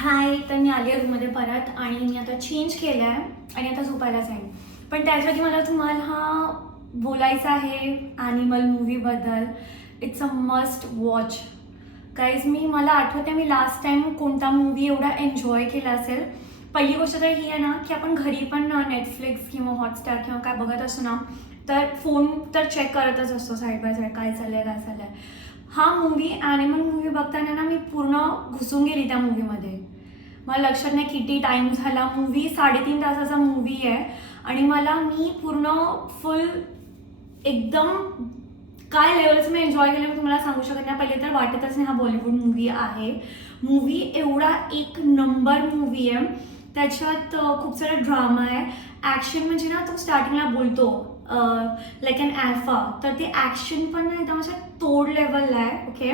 हाय, तर मी आली आहे रूममध्ये परत आणि मी आता चेंज केलं आहे आणि आता झोपायला जाईन. पण त्याच्याआधी मला तुम्हाला बोलायचं आहे ॲनिमल मूव्हीबद्दल. It's a must watch. Guys, मला आठवते मी लास्ट टाईम कोणता मूव्ही एवढा एन्जॉय केला असेल. पहिली गोष्ट तर ही आहे ना, की आपण घरी पण नेटफ्लिक्स किंवा हॉटस्टार किंवा काय बघत असतो ना, तर फोन तर चेक करतच असतो साईड बाय साईड, काय चाललं आहे. हा मूव्ही ॲनिमल मूव्ही बघताना ना मी पूर्ण घुसून गेली त्या मूव्हीमध्ये. मला लक्षात नाही किती टाईम झाला. मूव्ही 3.5 तासाचा मूव्ही आहे आणि मी पूर्ण फुल एकदम काय लेवलचं मी एन्जॉय केलं मी तुम्हाला सांगू शकत नाही. पहिले तर वाटतच नाही हा बॉलिवूड मूव्ही आहे. मूव्ही एवढा एक नंबर मूव्ही आहे. त्याच्यात खूप सारा ड्रामा आहे. ॲक्शन म्हणजे ना, तो स्टार्टिंगला बोलतो लाईक अन ॲल्फा, तर ते ॲक्शन पण ना एकदम असं तोड लेवलला आहे. ओके,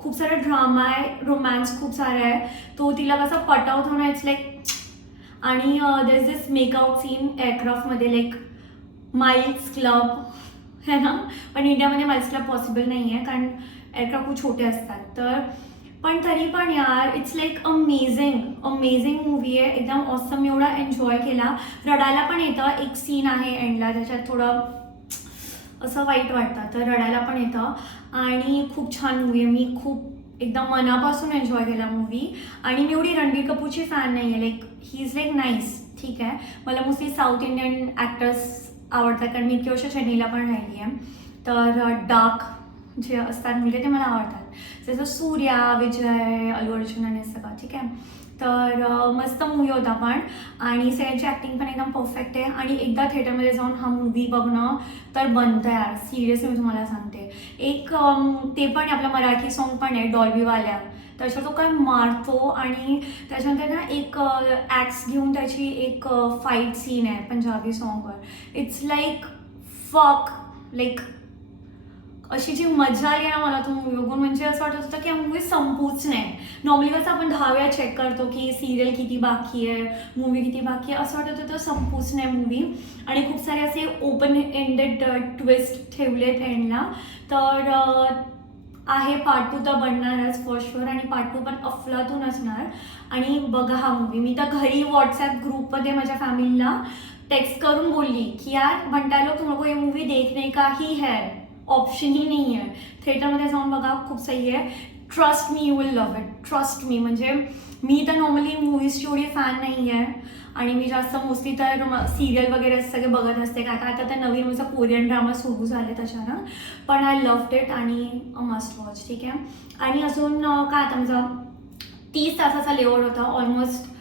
खूप सारा ड्रामा आहे, रोमॅन्स खूप सारा आहे. तो तिला कसा पटवतो ना, इट्स लाईक. आणि there is this makeout scene एअरक्राफ्टमध्ये, लाईक माइल्स क्लब है ना. पण इंडियामध्ये माइल्स क्लब पॉसिबल नाही आहे कारण एअरक्राफ्ट खूप छोटे असतात. तर पण तरी पण यार, इट्स लाईक अमेझिंग मूव्ही आहे. एकदम ऑसम, एवढा एन्जॉय केला. रडायला पण येतं. एक सीन आहे एंडला, त्याच्यात थोडं असं वाईट वाटतं, तर रडायला पण येतं. आणि खूप छान मूव्ही आहे. मी खूप एकदम मनापासून एन्जॉय केला मूव्ही. आणि मी एवढी रणबीर कपूरची फॅन नाही आहे. Like he is like nice, ठीक आहे. मला मोस्टली साऊथ इंडियन ॲक्टर्स आवडतात कारण मी इतकी वर्ष चेन्नईला पण राहिली आहे. तर डार्क जे असतात मुलगे ते मला आवडतात, जसं सूर्या, विजय, अल्लू अर्जुन आणि सगळं, ठीक आहे. तर मस्त मूवी होता पण. आणि सगळ्यांची ॲक्टिंग पण एकदम परफेक्ट आहे. आणि एकदा थिएटरमध्ये जाऊन हा मूवी बघणं तर बनतं यार, सिरियसली मी तुम्हाला सांगते. एक ते पण आपलं मराठी सॉन्ग पण आहे डॉल्बीवाल्या, त्याच्यावर तो काय मारतो. आणि त्याच्यानंतर ना एक ॲक्स घेऊन त्याची एक फाईट सीन आहे पंजाबी सॉन्गवर. इट्स लाईक फक, लाईक अशी जी मजा आली ना मला तो मूवी बघून, म्हणजे असं वाटत होतं की हा मूवी संपूच नाही. नॉर्मली कसं आपण 10 वेळा चेक करतो की सिरियल किती बाकी आहे, मूवी किती बाकी आहे, असं वाटत होतं संपूच नाही मूवी. आणि खूप सारे असे ओपन एंडेड ट्विस्ट ठेवलेत एंडला. तर आहे पार्ट 2 तर बनणारच फॉर शुअर. आणि पार्ट 2 पण अफलातून असणार. आणि बघा हा मूवी. मी तर घरी व्हॉट्सॲप ग्रुपमध्ये माझ्या फॅमिलीला टेक्स्ट करून बोलली की यार बंटा लोग तुम लोगों ये मूवी देखने का ही है, ऑप्शन ही नाही आहे. थिएटरमध्ये जाऊन बघा, खूप सही आहे. Trust me, you will love it, trust me. म्हणजे मी तर नॉर्मली मूवीजची एवढी फॅन नाही आहे आणि मी जास्त मोस्टली तर सिरियल वगैरे सगळे बघत असते. काय काय आता नवीन मूवीचा कोरियन ड्रामा सुरू झाले त्याच्यानं. पण आय लव्हड इट आणि मस्ट वॉच, ठीक आहे. आणि अजून काय आता माझा 30 तासाचा लेआउट होता ऑलमोस्ट.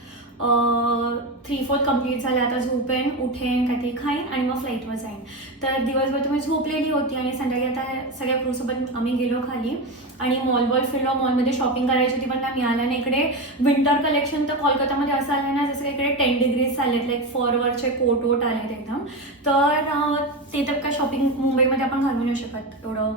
3/4 कंप्लीट झालं. आता झोपेन, उठेन, काहीतरी खाईन आणि मग फ्लाईटवर जाईन. तर दिवसभर तुम्ही झोपलेली होती आणि संध्याकाळी आता सगळ्या क्रूसोबत आम्ही गेलो खाली आणि मॉलवर फिरलो. मॉलमध्ये शॉपिंग करायची होती पण ना मिळालं नाही. इकडे विंटर कलेक्शन तर कोलकातामध्ये असं आलं ना, जसं इकडे 10 डिग्रीज आलेत, लाईक फॉरवरचे कोट वोट आलेत एकदम. तर ते तर काय शॉपिंग मुंबईमध्ये आपण घालू नाही शकत एवढं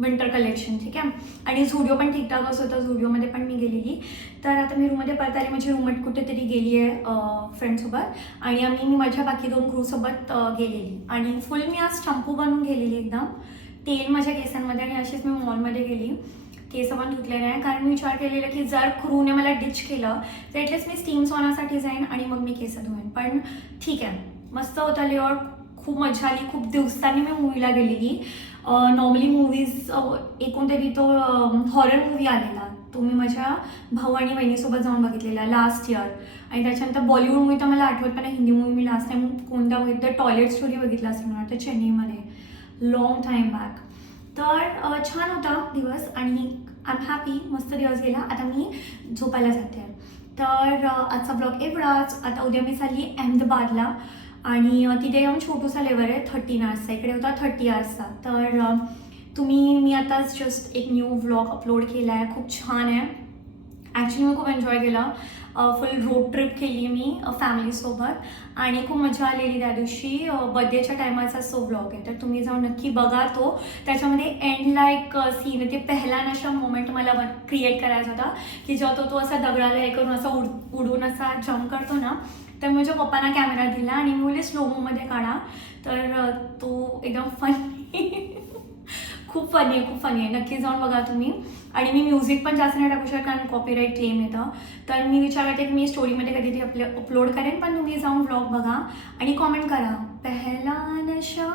विंटर कलेक्शन, ठीक आहे. आणि झुडिओ पण ठीकठाकच होतं, झुडिओमध्ये पण मी गेलेली. तर आता मी रूममध्ये परत आली. माझी रूममेट कुठेतरी गेली आहे फ्रेंडसोबत आणि मी माझ्या बाकी 2 क्रूसोबत गेलेली. आणि फुल मी आज शॅम्पू बनवून गेलेली एकदम, तेल माझ्या केसांमध्ये. आणि अशीच मी मॉलमध्ये गेली, केस पण धुतलेले आहे कारण मी विचार केलेला की जर क्रूने मला डिच केलं तर ॲटलीस्ट मी स्टीम सोनासाठी जाईन आणि मग मी केस धुवेन. पण ठीक आहे, मस्त होता लेआउट, खूप मजा आली. खूप दिवसांनी मी मूवीला गेलेली. नॉर्मली मूवीज एकूण तरी तो हॉरर मूवी आलेला तो मी माझ्या भाऊ आणि बहिणीसोबत जाऊन बघितलेला लास्ट इयर. आणि त्याच्यानंतर बॉलिवूड मूवी तर मला आठवत पण नाही. हिंदी मूवी मी लास्ट टाईम कोणता बघितलं, टॉयलेट स्टोरी बघितला असेल मला वाटतं चेन्नईमध्ये, लॉंग टाईम बॅक. तर छान होता दिवस आणि आय एम हॅपी, मस्त दिवस गेला. आता मी झोपायला जाते. तर आजचा ब्लॉग एवढाच. आता उद्या मी चालली अहमदाबादला आणि तिथे येऊन छोटूसा लेवर आहे 13 आवर्सचा, इकडे होता 30 आवर्सचा. तर मी आताच जस्ट एक न्यू व्लॉग अपलोड केला आहे, खूप छान आहे. ॲक्च्युली मी खूप एन्जॉय केला. फुल रोड ट्रिप केली मी फॅमिलीसोबत आणि खूप मजा आलेली त्या दिवशी. बर्थडेच्या टायमाचा सो व्लॉग आहे, तर तुम्ही जाऊन नक्की बघा तो. त्याच्यामध्ये एंडला एक सीन, ते पहिला नशा मोमेंट मला क्रिएट करायचा होता की जेव्हा तो असा दगडाला हे करून असा उडून असा जम्प करतो ना, तर मी माझ्या पप्पांना कॅमेरा दिला आणि मी बोलले स्लो मोमध्ये काढा. तर तो एकदम फनी खूप फनी आहे, खूप फनी आहे. नक्की जाऊन बघा तुम्ही. आणि मी म्युझिक पण जास्त नाही टाकू शकत कारण कॉपीराईट क्लेम येतं. तर मी विचार करते की मी स्टोरीमध्ये कधीतरी अपलोड करेन, पण तुम्ही जाऊन व्लॉग बघा आणि कॉमेंट करा. पहला नशा